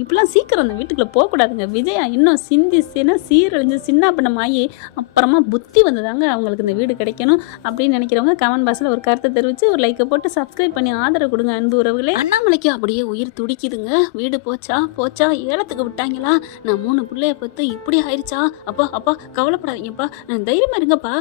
இப்பெல்லாம் சீக்கிரம் அந்த வீட்டுக்குள்ளே போகக்கூடாதுங்க. விஜயா இன்னும் சிந்தி சீரழிஞ்சு சின்ன பண்ணமாயி அப்புறமா புத்தி வந்ததாங்க அவங்களுக்கு இந்த வீடு கிடைக்கணும் அப்படின்னு நினைக்கிறவங்க கமெண்ட் பாக்ஸில் ஒரு கருத்தை தெரிவித்து ஒரு லைக்கை போட்டு சப்ஸ்கிரைப் பண்ணி ஆதரவு கொடுங்க அன்பு உறவுகளே. அண்ணாமலைக்கு அப்படியே உயிர் துடிக்குதுங்க. வீடு போச்சா ஏலத்துக்கு விட்டாங்களா, நான் 3 பிள்ளைய பார்த்து இப்படி ஆயிடுச்சா, அப்பா கவலைப்படாதீங்கப்பா, தைரியமாக இருங்கப்பா,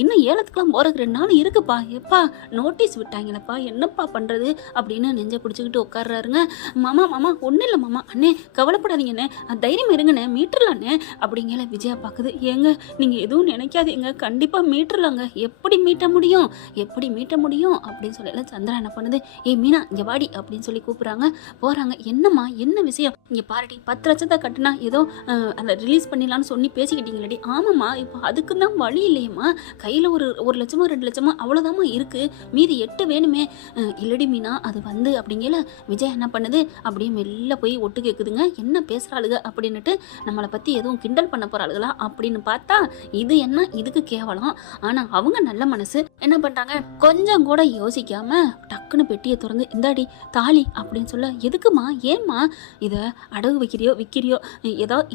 இன்னும் ஏலத்துக்குலாம் போகிறதுக்கு 2 நாள் இருக்குப்பா, எப்பா நோட்டீஸ் விட்டாங்களப்பா, என்னப்பா பண்ணுறது அப்படின்னு நெஞ்சை பிடிச்சிக்கிட்டு உட்காடுறாருங்க. மாமா ஒன்றும் இல்லை மாமா, அண்ணே கவலைப்படாதீங்கண்ணே, தைரியம் இருங்கண்ணே, மீட்டர்லாண்ணே அப்படிங்கிற விஜயா பார்க்குது. ஏங்க நீங்கள் எதுவும் நினைக்காதீங்க, கண்டிப்பாக மீட்டர்லாங்க, எப்படி மீட்ட முடியும் அப்படின்னு சொல்லல. சந்திரா என்ன பண்ணுது, மீனா இங்கே வாடி அப்படின்னு சொல்லி கூப்பிட்றாங்க. போகிறாங்க. என்னம்மா என்ன விஷயம், இங்கே பாருடி 10 லட்சத்தை கட்டுனா ஏதோ அதை ரிலீஸ் பண்ணிடலான்னு சொல்லி பேசிக்கிட்டீங்களடி. ஆமாம்மா, இப்போ அதுக்கு தான் வழி இல்லையம்மா, கையில் ஒரு லட்சமோ 2 லட்சமோ அவ்வளோதாம்மா இருக்குது, மீதி 8 வேணுமே. இல்லடி மீனா அது வந்து அப்படிங்கல விஜய் என்ன பண்ணுது, அப்படியே மெல்ல போய் ஒட்டு கேட்குதுங்க. என்ன பேசுகிறாளுங்க அப்படின்னுட்டு, நம்மளை பற்றி எதுவும் கிண்டல் பண்ண போகிறாளுகளா அப்படின்னு பார்த்தா இது என்ன இதுக்கு கேவலம். ஆனால் அவங்க நல்ல மனசு என்ன பண்ணுறாங்க, கொஞ்சம் கூட யோசிக்காம டக்குன்னு பெட்டியை திறந்து இந்தாடி தாலி அப்படின்னு சொல்ல. எதுக்குமா, ஏம்மா இதை அடகு விற்கிறியோ,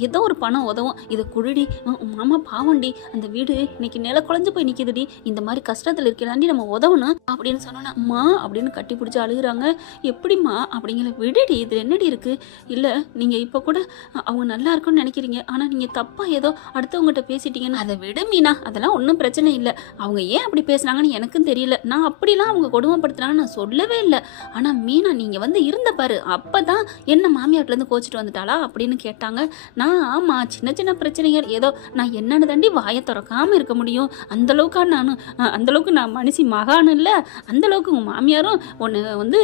ஏதோ ஒரு பணம் உதவும், இதை குடிடி மாமா, பாவண்டி அந்த வீடு இன்னைக்கு நில குழஞ்சு போய் நிற்கிதுடி, இந்த மாதிரி கஷ்டத்தில் இருக்கிறாண்டி நம்ம உதவணும் அப்படின்னு சொன்னோன்னா அம்மா அப்படின்னு கட்டி பிடிச்சி அழுகுறாங்க. எப்படிம்மா அப்படிங்கிற, விடுடி இதில் என்னடி இருக்குது, இல்லை நீங்கள் இப்போ கூட அவங்க நல்லா இருக்குன்னு நினைக்கிறீங்க, ஆனால் நீங்கள் தப்பாக ஏதோ அடுத்தவங்ககிட்ட பேசிட்டீங்கன்னு. அதை விட மீனா, அதெல்லாம் ஒன்றும் பிரச்சனை இல்லை, அவங்க ஏன் அப்படி பேசுனாங்கன்னு எனக்கும் தெரியல, நான் அப்படிலாம் அவங்க கொடுமைப்படுத்துனாங்கன்னு நான் சொல்லவே இல்லை. ஆனால் மீனா நீங்கள் வந்து இருந்த பாரு, அப்போ தான் என்ன மாமியார்லேருந்து கோச்சிட்டு வந்துட்டாளா அப்படின்னு கேட்டாங்க. நான் ஆமாம் சின்ன பிரச்சனைகள் ஏதோ, நான் என்னன்னு தாண்டி வாயை திறக்காமல் இருக்க முடியும், அந்தளவுக்கு நான் மனுஷி மகான்னு இல்லை, அந்தளவுக்கு உங்கள் மாமியாரும் ஒன்று வந்து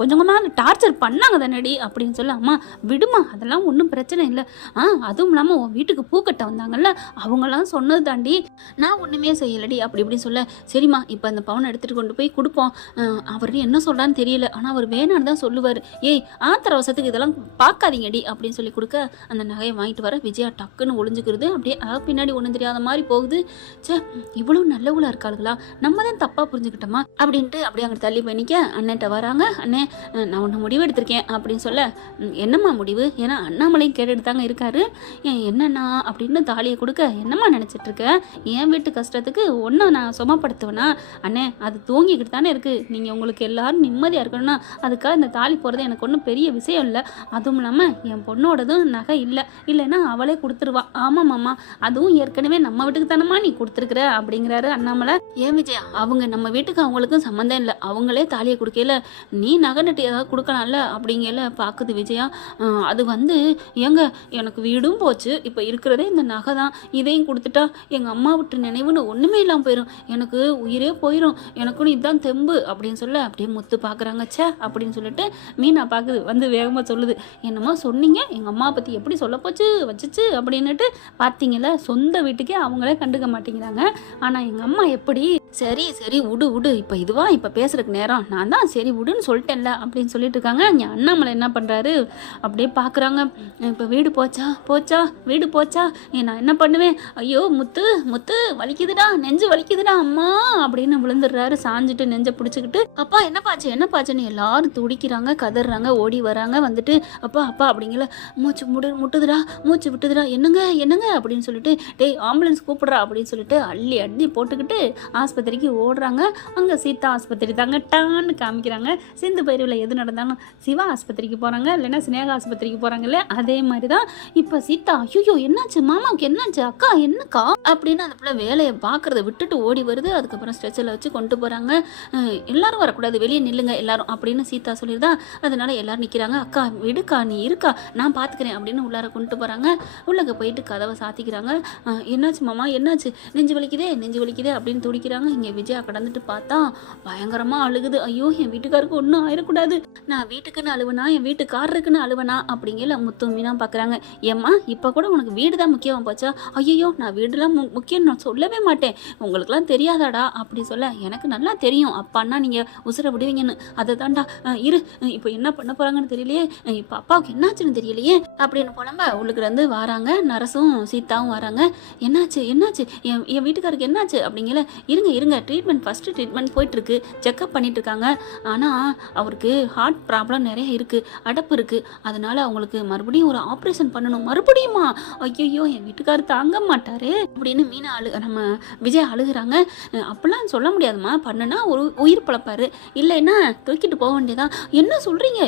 கொஞ்சமாக டார்ச்சர் பண்ணாங்க தானடி அப்படின்னு சொல்ல. அம்மா விடுமா, அதெல்லாம் ஒன்றும் பிரச்சனை இல்லை. அதுவும் இல்லாமல் உன் வீட்டுக்கு பூக்கட்ட வந்தாங்கல்ல, அவங்களாம் சொன்னது தாண்டி, நான் ஒன்றுமே செய்யலடி அப்படி இப்படின்னு சொல்ல. சரிம்மா இப்போ அந்த பவுனை எடுத்துகிட்டு கொண்டு போய் கொடுப்போம், அவர் என்ன சொல்கிறான்னு தெரியல, ஆனால் அவர் வேணான்னு தான் சொல்லுவார், ஆத்திர அவசரத்துக்கு இதெல்லாம் பார்க்காதீங்கடி அப்படின்னு சொல்லி கொடுக்க, அந்த நகையை வாங்கிட்டு வர விஜயா டக்குன்னு ஒளிஞ்சுக்கிறது. அப்படியே பின்னாடி ஒன்றும் தெரியாத மாதிரி போகுது. சே இவ்வளோ நல்லவளாக இருக்காளுங்களா, நம்ம தான் தப்பாக புரிஞ்சுக்கிட்டோமா அப்படின்ட்டு அப்படியே அங்கே தள்ளி பண்ணிக்க அண்ணன்ட்ட வராங்க. அண்ணே நான் ஒன்று முடிவு எடுத்திருக்கேன் அப்படின்னு சொல்ல. என்னம்மா முடிவு, ஏன்னா அண்ணாமலையும் கேட்டுட்டு தாங்க இருக்காரு. என்னண்ணா அப்படின்னு தாலியை கொடுக்க, என்னம்மா நினச்சிட்ருக்க, என் வீட்டு கஷ்டத்துக்கு ஒன்று நான் சுமப்படுத்துவேனா, அண்ணே அது தூங்கிக்கிட்டு தானே இருக்குது, நீங்கள் உங்களுக்கு எல்லாரும் நிம்மதியாக இருக்கணும்னா அதுக்காக இந்த தாலி போகிறது எனக்கு ஒன்றும் பெரிய விஷயம் இல்லை, அதுவும் இல்லாமல் என் பொண்ணோடதும் நகை இல்லைன்னா அவளே கொடுத்துருவா. ஆமாம்மாம்மா, அதுவும் ஏற்கனவே நம்ம வீட்டுக்கு தானம்மா நீ கொடுத்துருக்குற அப்படிங்கிறாரு அண்ணாமலை. ஏன் விஜயா, அவங்க நம்ம வீட்டுக்கு அவங்களுக்கும் சம்மந்தம் இல்லை, அவங்களே தாலியை கொடுக்கல, நீ நகை நட்டு ஏதாவது கொடுக்கலாம்ல அப்படிங்கல பார்க்குது விஜயா. அது வந்து ஏங்க எனக்கு வீடும் போச்சு, இப்போ இருக்கிறதே இந்த நகை தான், இதையும் கொடுத்துட்டா எங்கள் அம்மா விட்டு நினைவுன்னு ஒன்றுமே இல்லாமல் போயிடும், எனக்கு உயிரே போயிடும், எனக்குன்னு இதுதான் தெம்பு அப்படின்னு சொல்ல. அப்படியே முத்து பார்க்குறாங்க. சே அப்படின்னு சொல்லிட்டு மீனா பார்க்குது, வந்து வேகமாக சொல்லுது, என்னமோ சொன்னீங்க எங்கள் அம்மா பற்றி எப்படி சொல்ல வச்சுச்சு அப்படின்னுட்டு, பார்த்தீங்களா சொந்த வீட்டுக்கே அவங்களே கண்டுக்க மாட்டேங்கிறாங்க, ஆனால் எங்கள் அம்மா எப்படி. சரி விடு, இப்போ பேசுறதுக்கு நேரம் நான் தான் சரி விடுன்னு சொல்லிட்டேன்ல அப்படின்னு சொல்லிட்டு இருக்காங்க. அண்ணாமலை என்ன பண்ணுறாரு, அப்படியே பார்க்குறாங்க. இப்போ வீடு போச்சா நான் என்ன பண்ணுவேன், ஐயோ முத்து வலிக்குதுடா, நெஞ்சு வலிக்குதுடா அம்மா அப்படின்னு விழுந்துடுறாரு. சாஞ்சிட்டு நெஞ்சை பிடிச்சிக்கிட்டு, அப்பா என்னப்பாச்சுன்னு எல்லாரும் துடிக்கிறாங்க, கதறாங்க, ஓடி வராங்க. வந்துட்டு அப்பா அப்படிங்கல, மூச்சு விட்டுதுடா, என்னங்க அப்படின்னு சொல்லிட்டு, டேய் ஆம்புலன்ஸ் கூப்பிடுறா அப்படின்னு சொல்லிட்டு அள்ளி போட்டுக்கிட்டு ஆஸ்பத்திரிக்கு ஓடுறாங்க. அங்கே சீதா ஆஸ்பத்திரி தாங்க டான்னு காமிக்கிறாங்க. சிந்து பைரவில் எது நடந்தாலும் சிவா ஆஸ்பத்திரிக்கு போகிறாங்க, இல்லைன்னா சினேகா ஆஸ்பத்திரிக்கு போகிறாங்கல்ல, அதே மாதிரி தான் இப்போ சீதா. ஐயோ என்னாச்சு மாமாவுக்கு, என்னாச்சு அக்கா, என்னக்கா அப்படின்னு அந்த பிள்ளை வேலையை பார்க்குறத விட்டுட்டு ஓடி வருது. அதுக்கப்புறம் ஸ்ட்ரெச்சரில் வச்சு கொண்டு போகிறாங்க. எல்லாரும் வரக்கூடாது, வெளியே நில்லுங்க எல்லாரும் அப்படின்னு சீதா சொல்லியிருந்தா, அதனால எல்லாரும் நிற்கிறாங்க. அக்கா விடுக்கா, நீ இருக்கா, நான் பார்த்துக்கிறேன் அப்படின்னு உள்ளார கொண்டு போகிறாங்க. உள்ளக போயிட்டு கதவை சாத்திக்கிறாங்க. என்னாச்சு மாமா, என்னாச்சு, நெஞ்சு வலிக்குதே அப்படின்னு துடிக்கிறாங்க. இங்கே விஜயா கடந்துட்டு பார்த்தா பயங்கரமாக அழுகுது. ஐயோ என் வீட்டுக்காருக்கு ஒன்றும் ஆயிடக்கூடாது, நான் வீட்டுக்குன்னு அழுவனா, என் வீட்டுக்காரருக்குன்னு அழுவனா அப்படிங்கிற முத்து மீனா பார்க்குறாங்க. ஏம்மா இப்போ கூட உனக்கு வீடு தான் முக்கியமாக போச்சா, ஐயோ நான் வீடுலாம் முக்கியம் நான் சொல்லவே மாட்டேன், உங்களுக்குலாம் தெரியாதாடா அப்படி சொல்ல. எனக்கு நல்லா தெரியும் அப்பான்னா நீங்கள் உசுரை விடுவீங்கன்னு, அதை தாண்டா இரு, இப்போ என்ன பண்ண போகிறாங்கன்னு தெரியலையே, இப்போ அப்பாவுக்கு என்னாச்சுன்னு தெரியலையே அப்படின்னு புலம்ப உள்ளுக்கு இருந்து வராங்க. நரசும் சீதாவும் வராங்க. என்னாச்சு என் வீட்டுக்காருக்கு என்னாச்சு அப்படிங்கல. இருங்க ஃபஸ்ட்டு ட்ரீட்மெண்ட் போயிட்டுருக்கு, செக்அப் பண்ணிட்டு இருக்காங்க, ஆனால் அவருக்கு ஹார்ட் ப்ராப்ளம் நிறைய இருக்குது, அடப்பு இருக்குது, அதனால அவங்களுக்கு மறுபடியும் ஒரு ஆப்ரேஷன் பண்ணணும். மறுபடியுமா? ஐயோ என் வீட்டுக்காரர் தாங்க மாட்டாரு அப்படின்னு மீனா நம்ம விஜய் அழுகுறாங்க. அப்படிலாம் சொல்ல முடியாதுமா, பண்ணுனா ஒரு உயிர் பழப்பாரு, இல்லைன்னா தூக்கிட்டு போக வேண்டியதா. என்ன சொல்றீங்க?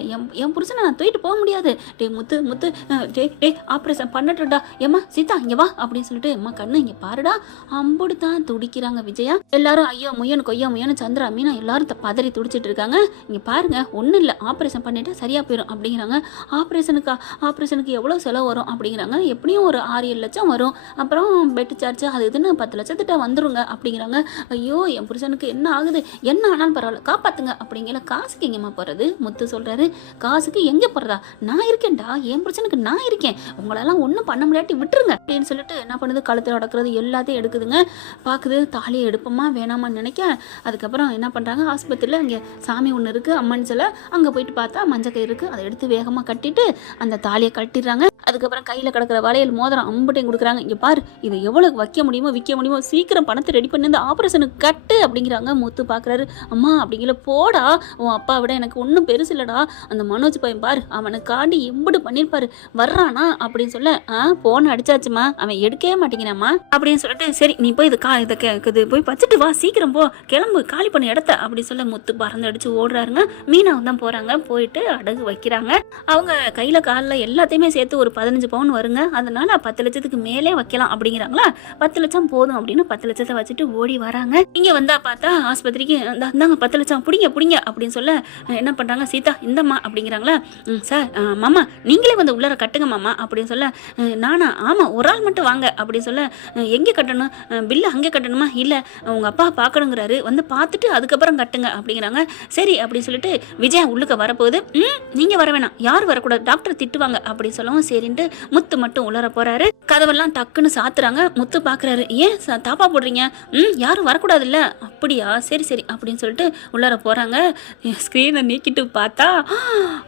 என் புருஷனை நான் தூக்கிட்டு போக முடியாது. டே முத்து முத்து, டே ஆப்ரேஷன் பண்ணட்டும்டா. ஏம்மா சீதா இங்கே வா அப்படின்னு சொல்லிட்டு, அம்மா கண்ணு இங்கே பாருடா. அம்புடு தான் துடிக்கிறாங்க விஜயா. எல்லாரும் ஐயோ முயனு கொய்யா முயனு சந்திரா மீனா எல்லாரும் பதறி துடிச்சிட்டு இருக்காங்க. இங்கே பாருங்க, ஒன்றும் இல்லை, ஆப்ரேஷன் பண்ணிட்டா சரியாக போயிடும் அப்படிங்கிறாங்க. ஆப்ரேஷனுக்கு எவ்வளோ செலவு வரும் அப்படிங்கிறாங்க. எப்படியும் ஒரு 6-7 லட்சம் வரும். அப்புறம் பெட்டு சார்ஜ் அது இதுன்னு 10 லட்சத்திட்ட வந்துருங்க அப்படிங்கிறாங்க. ஐயோ என் புருஷனுக்கு என்ன ஆகுது, என்ன ஆனாலும் பரவாயில்ல காப்பாத்துங்க அப்படிங்கிற. காசுக்கு எங்கேம்மா போகிறது? முத்து சொல்கிறாரு, காசுக்கு எங்கே போகிறதா? நான் இருக்கேன்டா, என் புருஷனுக்கு நான் இருக்கேன், உங்களெல்லாம் ஒன்றும் பண்ண முடியாட்டி விட்டுருங்க அப்படின்னு சொல்லிட்டு என்ன பண்ணுது, கழுத்தில் நடக்கிறது எல்லாத்தையும் எடுக்குதுங்க. பார்க்குது, தாலியை எடுப்போமா வேணாமான்னு நினைக்க. அதுக்கப்புறம் என்ன பண்ணுறாங்க, ஆஸ்பத்திரியில் அங்கே சாமி ஒன்று இருக்குது, அம்மன் சிலை, அங்கே போயிட்டு பார்த்தா மஞ்சள் கயிறு இருக்குது, அதை எடுத்து வேகமாக கட்டிட்டு அந்த தாலியை கட்டிடுறாங்க. அதுக்கப்புறம் கையில் கிடக்கிற வளையல் மோதிரம் அம்பட்டையும் கொடுக்குறாங்க. இங்கே பாரு, இதை எவ்வளோ வைக்க முடியுமோ விற்க முடியுமோ சீக்கிரம் பணத்தை ரெடி பண்ணி இந்த ஆப்ரேஷனுக்கு கட்டு அப்படிங்கிறாங்க. முத்து பார்க்குறாரு, அம்மா அப்படிங்கிற போடா, உன் அப்பா விட எனக்கு ஒன்றும் பெருசு இல்லைடா, அந்த மனோஜ் பையன் பாரு, அவனுக்கு காண்டி எம்படு பண்ணியிருப்பாரு, வர்றானா அப்படின்னு சொல்ல, போன் அடிச்சாச்சுமா, அவன் எடுக்கவே மாட்டேங்கிறாம்மா அப்படின்னு சொல்லிட்டு, சரி நீ போய் இதை போய் வச்சுட்டு வா, சீக்கிரம் போ, கிளம்பு, காலி பண்ணி இடத்த அப்படி சொல்ல முத்து பறந்து அடிச்சு ஓடுறாருங்க. மீனாவும் தான் போகிறாங்க. போயிட்டு அடகு வைக்கிறாங்க. அவங்க கையில் காலில் எல்லாத்தையுமே சேர்த்து ஒரு 15 பவுன் வருங்க. அதனால 10 லட்சத்துக்கு மேலே வைக்கலாம் அப்படிங்கிறாங்களா. 10 லட்சம் போதும் அப்படின்னு 10 லட்சத்தை வச்சுட்டு ஓடி வராங்க. இங்க வந்தா பார்த்தா ஆஸ்பத்திரிக்கு இந்தாங்க 10 லட்சம் பிடிங்க அப்படின்னு சொல்ல, என்ன பண்றாங்க, சீதா இந்தம்மா அப்படிங்கிறாங்களா. சார் மாமா நீங்களே வந்து உள்ளார கட்டுங்க மாமா அப்படின்னு சொல்ல, நானா? ஆமா ஒரு ஆள் மட்டும் வாங்க அப்படின்னு சொல்ல, எங்கே கட்டணும், பில்லு அங்கே கட்டணுமா? இல்லை உங்க அப்பா பார்க்கணுங்கிறாரு, வந்து பார்த்துட்டு அதுக்கப்புறம் கட்டுங்க அப்படிங்கிறாங்க. சரி அப்படின்னு சொல்லிட்டு விஜயா உள்ளுக்க வரப்போகுது. நீங்க வர வேணாம், யார் வரக்கூடாது, டாக்டர் திட்டுவாங்க அப்படின்னு சொல்லவும் சரின்ட்டு முத்து மட்டும் உள்ளர போறாரு. கதவெல்லாம் டக்குன்னு சாத்துறாங்க. முத்து பாக்குறாரு, ஏன் தாப்பா போடுறீங்க, யாரும் வரக்கூடாது இல்ல? அப்படியா, சரி சரி அப்படின்னு சொல்லிட்டு உள்ளர போறாங்க. ஸ்கிரீனை நீக்கிட்டு பார்த்தா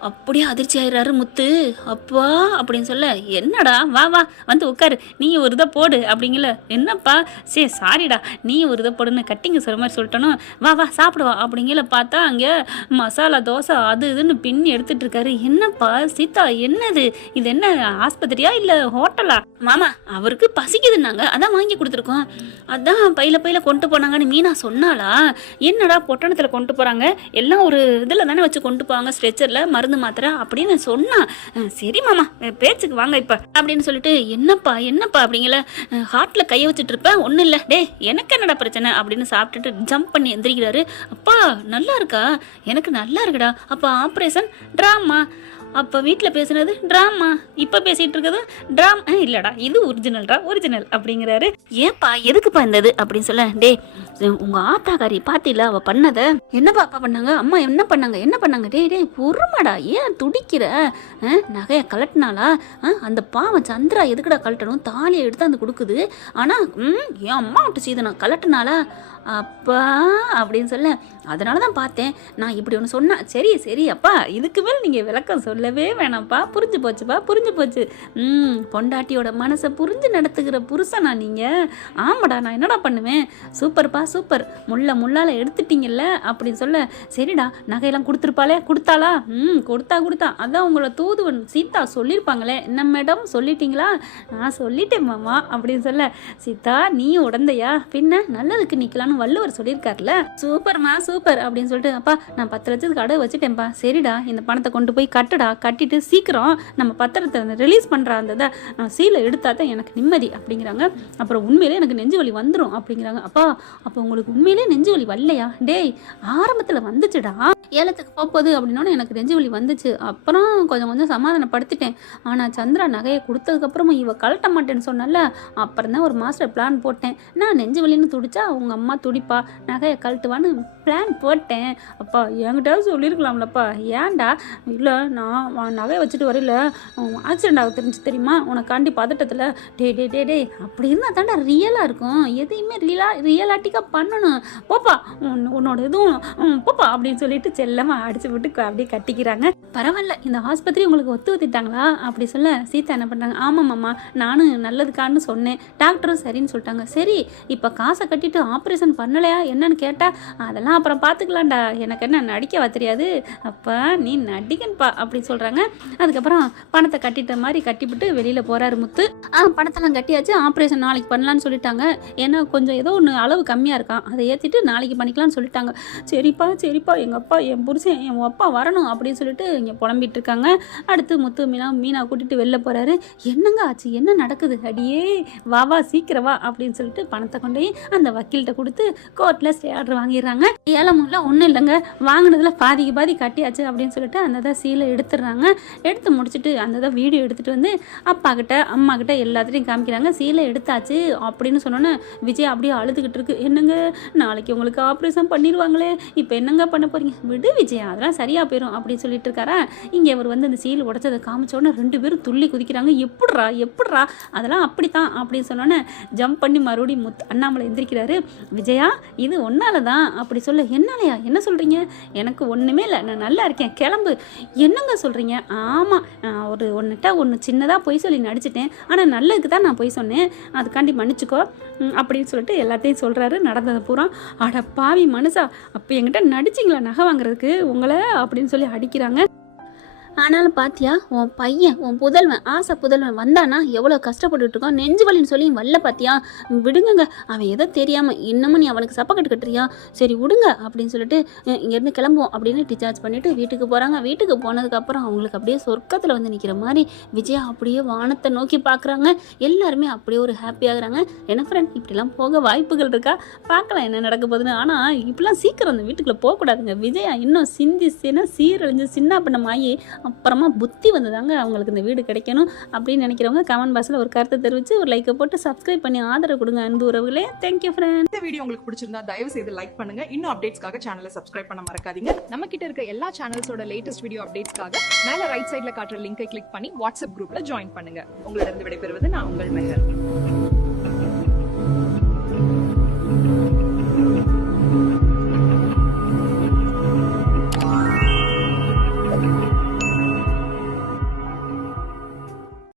அப்படியே அதிர்ச்சி ஆயிடுறாரு முத்து. அப்பா அப்படின்னு சொல்ல, என்னடா வா வா வந்து உட்காரு, நீ ஒரு இதை போடு அப்படிங்கல. என்னப்பா, சரி சாரிடா, நீ ஒரு இதை போடுன்னு கட்டிங்க சொல்ற மாதிரி சொல்லிட்டனும், வா வா சாப்பிடுவா அப்படிங்கல. பார்த்தா அங்கே மசாலா தோசை அது இதுன்னு பின்னி எடுத்துட்டு இருக்காரு. என்னப்பா சீதா, என்னது இது, என்ன ஆஸ்பத்திரியா இல்ல ஹோட்டலா? மாமா அவருக்கு பசிக்குதுன்னாங்க, அதான் வாங்கி கொடுத்துருக்கோம், அதான் பையில கொண்டு போனாங்கன்னு மீனா சொன்னாலா. என்னடா பொட்டணத்துல கொண்டு போறாங்க, எல்லாம் ஒரு இதுல தானே வச்சு கொண்டு போவாங்க, ஸ்ட்ரெச்சர்ல மருந்து மாத்திரை அப்படின்னு சொன்னா. சரி மாமா பேச்சுக்கு வாங்க இப்ப அப்படின்னு சொல்லிட்டு, என்னப்பா அப்படிங்கல. ஹார்ட்ல கைய வச்சுட்டு இருப்பேன், ஒன்னும் இல்ல, டே எனக்கு என்னடா பிரச்சனை அப்படின்னு சாப்பிட்டுட்டு ஜம்ப் பண்ணி எந்திரிக்கிறாரு. அப்பா நல்லா இருக்கா? எனக்கு நல்லா இருக்குடா. அப்ப ஆப்ரேஷன் டிராமா, அப்போ வீட்டில் பேசுனது ட்ராமா, இப்போ பேசிகிட்டு இருக்கிறது ட்ராமா இல்லைடா, இது ஒரிஜினல் அப்படிங்கிறாரு. ஏன்ப்பா எதுக்குப்பா இருந்தது அப்படின்னு சொல்ல, டே உங்கள் ஆத்தாக்காரி பார்த்தில அவள் பண்ணதை. என்னப்பா அப்பா பண்ணாங்க, அம்மா என்ன பண்ணாங்க, டே பொறுமாடா, ஏன் துடிக்கிற? நகையை கலட்டினாலா? அந்த பாவம் சந்திரா எதுக்குடா கலட்டணும், தாலியை எடுத்து அந்த கொடுக்குது. ஆனால் என் அம்மா விட்டு சீதனா கலட்டினாலா? அப்பா அப்படின்னு சொல்ல, அதனால தான் பார்த்தேன், நான் இப்படி ஒன்று சொன்னேன். சரி அப்பா, இதுக்கு மேல் நீங்கள் விளக்கம் சொல்லவே வேணாம்ப்பா, புரிஞ்சு போச்சு. பொண்டாட்டியோட மனசை புரிஞ்சு நடத்துகிற புருஷனா நீங்கள்? ஆமாடா, நான் என்னடா பண்ணுவேன். சூப்பர்ப்பா சூப்பர், முள்ளால் எடுத்துட்டீங்கல்ல அப்படின்னு சொல்ல, சரிடா நகையெல்லாம் கொடுத்தாளா? கொடுத்தா, அதான் உங்களை தூதுவன் சீதா சொல்லியிருப்பாங்களே. என்ன மேடம் சொல்லிட்டீங்களா? நான் சொல்லிட்டேன் மாமா அப்படின்னு சொல்ல, சீதா நீ உடந்தையா, பின்ன நல்லதுக்கு நிற்கலான்னு வள்ளுவர் சொல்லியிருக்காருல. சூப்பர் அப்படின்னு சொல்லிட்டு, அப்பா நான் 10 லட்சத்துக்கு அடகு வச்சுட்டேன்ப்பா, சரிடா இந்த பணத்தை கொண்டு போய் கட்டுடா, கட்டிட்டு சீக்கிரம் நம்ம பத்திரத்தை ரிலீஸ் பண்ணுற அந்த சீலை எடுத்தா தான் எனக்கு நிம்மதி அப்படிங்கிறாங்க. அப்புறம் உண்மையிலே எனக்கு நெஞ்சு வலி வந்துடும் அப்படிங்கிறாங்க. அப்போ உங்களுக்கு உண்மையிலே நெஞ்சு வலி வரலையா? டேய் ஆரம்பத்தில் வந்துச்சுடா, ஏலத்துக்கு போகுது அப்படின்னோட எனக்கு நெஞ்சு வலி வந்துச்சு, அப்புறம் கொஞ்சம் சமாதானப்படுத்திட்டேன். ஆனால் சந்திரா நகையை கொடுத்ததுக்கப்புறமும் இவ கழட்ட மாட்டேன்னு சொன்னால, அப்புறம் தான் ஒரு மாஸ்டர் பிளான் போட்டேன். நான் நெஞ்சு வலின்னு துடிச்சா உங்கள் அம்மா துடிப்பா, நகையை கழட்டுவான்னு பிளான் போட்டேன். அப்பா என்கிட்ட சொல்லியிருக்கலாம்லப்பா, ஏன்டா? இல்லை நான் நகையை வச்சுட்டு வரையில ஆக்சிடென்ட் ஆக தெரியுமா உனக்காண்டி பதட்டத்தில். டே அப்படி இருந்தால் தாண்டா ரியலாக இருக்கும், எதையுமே ரியலாட்டிக்காக பண்ணணும். போப்பா உன்னோட இதுவும் போப்பா அப்படின்னு சொல்லிட்டு செல்லமாக அடிச்சு விட்டு அப்படியே கட்டிக்கிறாங்க. பரவாயில்ல, இந்த ஆஸ்பத்திரி உங்களுக்கு ஒத்துக்கிட்டாங்களா அப்படி சொல்ல, சீதா என்ன பண்ணுறாங்க, ஆமாம்மாம்மா நானும் நல்லதுக்கான்னு சொன்னேன், டாக்டரும் சரின்னு சொல்லிட்டாங்க. சரி இப்போ காசை கட்டிட்டு ஆப்ரேஷன் பண்ணலையா என்னன்னு கேட்டால், அதெல்லாம் அப்புறம் பார்த்துக்கலாம்டா, எனக்கு என்ன நடிக்கவா தெரியாது. அப்பா நீ நடிகன்பா அப்படி அப்படின்னு சொல்கிறாங்க. அதுக்கப்புறம் பணத்தை கட்டிட்ட மாதிரி கட்டிவிட்டு வெளியில் போகிறாரு முத்து. பணத்தெல்லாம் கட்டியாச்சு, ஆப்ரேஷன் நாளைக்கு பண்ணலான்னு சொல்லிட்டாங்க. ஏன்னா கொஞ்சம் ஏதோ ஒன்று அளவு கம்மியாக இருக்கான், அதை ஏற்றிட்டு நாளைக்கு பண்ணிக்கலாம்னு சொல்லிட்டாங்க. சரிப்பா எங்கள் அப்பா என் புருஷன் என் அப்பா வரணும் அப்படின்னு சொல்லிட்டு இங்கே புலம்பிட்டு இருக்காங்க. அடுத்து முத்து மீனா கூட்டிகிட்டு வெளில போகிறாரு. என்னங்க ஆச்சு, என்ன நடக்குது, அடியே வா சீக்கிரம் வா அப்படின்னு சொல்லிட்டு பணத்தை கொண்டு போய் அந்த வக்கீல்கிட்ட கொடுத்து கோர்ட்டில் ஸ்டே ஆர்டர் வாங்கிடுறாங்க. ஏலமுள்ள ஒன்றும் இல்லைங்க, வாங்கினதில் பாதி கட்டியாச்சு அப்படின்னு சொல்லிட்டு அந்த சீலை எடுத்துடுறாங்க. எடுத்து முடிச்சுட்டு அந்த வீடியோ எடுத்துகிட்டு வந்து அப்பா கிட்ட அம்மா கிட்ட எல்லாத்தையும் காமிக்கிறாங்க. சீலை எடுத்தாச்சு அப்படின்னு சொன்னோன்னே விஜய் அப்படியே அழுதுகிட்டு இருக்கு. என்னங்க நாளைக்கு உங்களுக்கு ஆப்ரேஷன் பண்ணிடுவாங்களே, இப்போ என்னங்க பண்ண போறீங்க, விடு விஜய் அதெல்லாம் சரியாக போயிடும் அப்படின்னு சொல்லிட்டு இருக்காரா. இங்கே அவர் வந்து அந்த சீல் உடச்சதை காமிச்சோன்னே 2 பேரும் துள்ளி குதிக்கிறாங்க. எப்படிரா அதெல்லாம் அப்படித்தான் அப்படின்னு சொன்னோன்னே ஜம்ப் பண்ணி மறுபடியும் அண்ணாமலை எந்திரிக்கிறாரு. விஜயா இது ஒன்னால தான் அப்படி சொல்ல. என்னாலயா, என்ன சொல்கிறீங்க, எனக்கு ஒன்றுமே இல்லை, நான் நல்லா இருக்கேன், கிளம்பு. என்னங்க சொல்கிறீங்க, ஆமாம் ஒன்று சின்னதாக பொய் சொல்லி நடிச்சிட்டேன், ஆனால் நல்லதுக்கு தான் நான் பொய் சொன்னேன், அதுக்காண்டி மன்னிச்சுக்கோ அப்படின்னு சொல்லிட்டு எல்லாத்தையும் சொல்கிறாரு. நடந்தது பூரா. அட பாவி மனுஷா, அப்போ என்கிட்ட நடிச்சிங்களா நகை வாங்குறதுக்கு உங்களை அப்படின்னு சொல்லி அடிக்கிறாங்க. ஆனாலும் பாத்தியா உன் பையன், உன் ஆசை புதல்வன் வந்தானா எவ்வளோ கஷ்டப்பட்டுட்டு இருக்கோம், நெஞ்சு வலின்னு சொல்லி வரல பாத்தியா, விடுங்க, அவன் எதோ தெரியாமல் இன்னமும் நீ அவனுக்கு சப்பக்கட்டு கட்டுறியா, சரி விடுங்க அப்படின்னு சொல்லிட்டு இங்கேருந்து கிளம்புவோம் அப்படின்னு டிசார்ஜ் பண்ணிவிட்டு வீட்டுக்கு போகிறாங்க. வீட்டுக்கு போனதுக்கப்புறம் அவங்களுக்கு அப்படியே சொர்க்கத்தில் வந்து நிற்கிற மாதிரி விஜயா அப்படியே வானத்தை நோக்கி பார்க்குறாங்க. எல்லாருமே அப்படியே ஒரு ஹாப்பியாகிறாங்க. என்ன ஃப்ரெண்ட், இப்படிலாம் போக வாய்ப்புகள் இருக்கா, பார்க்கலாம் என்ன நடக்க போகுதுன்னு. ஆனால் இப்படிலாம் சீக்கிரம் அந்த வீட்டுக்குள்ளே போகக்கூடாதுங்க. விஜயா இன்னும் சீரழிஞ்சு சின்ன பண்ணமாயி அப்புறமா புத்தி வந்ததாங்க அவங்களுக்கு இந்த வீடு கிடைக்கணும் அப்படின்னு நினைக்கிறவங்க கமெண்ட் பாக்ஸில் ஒரு கருத்தை தெரிவித்து ஒரு லைக்கை போட்டு சப்ஸ்கிரைப் பண்ணி ஆதரவு கொடுங்க அன்பு உறவுகளே. Thank you friend. இந்த வீடியோ உங்களுக்கு பிடிச்சிருந்தா தயவு செய்து லைக் பண்ணுங்க. இன்னும் அப்டேட்ஸ்க்காக சேனலை சப்ஸ்கிரைப் பண்ண மறக்காதீங்க. நம்ம கிட்ட இருக்க எல்லா சேனல்ஸோட லேட்டஸ்ட் வீடியோ அப்டேட்ஸ்க்காக மேல ரைட் சைட்ல காட்டுற லிங்கை கிளிக் பண்ணி வாட்ஸ்அப் குரூப்ல ஜாயின் பண்ணுங்க. உங்களிடம் விடைபெறுவது நான் உங்கள் மெஹர்.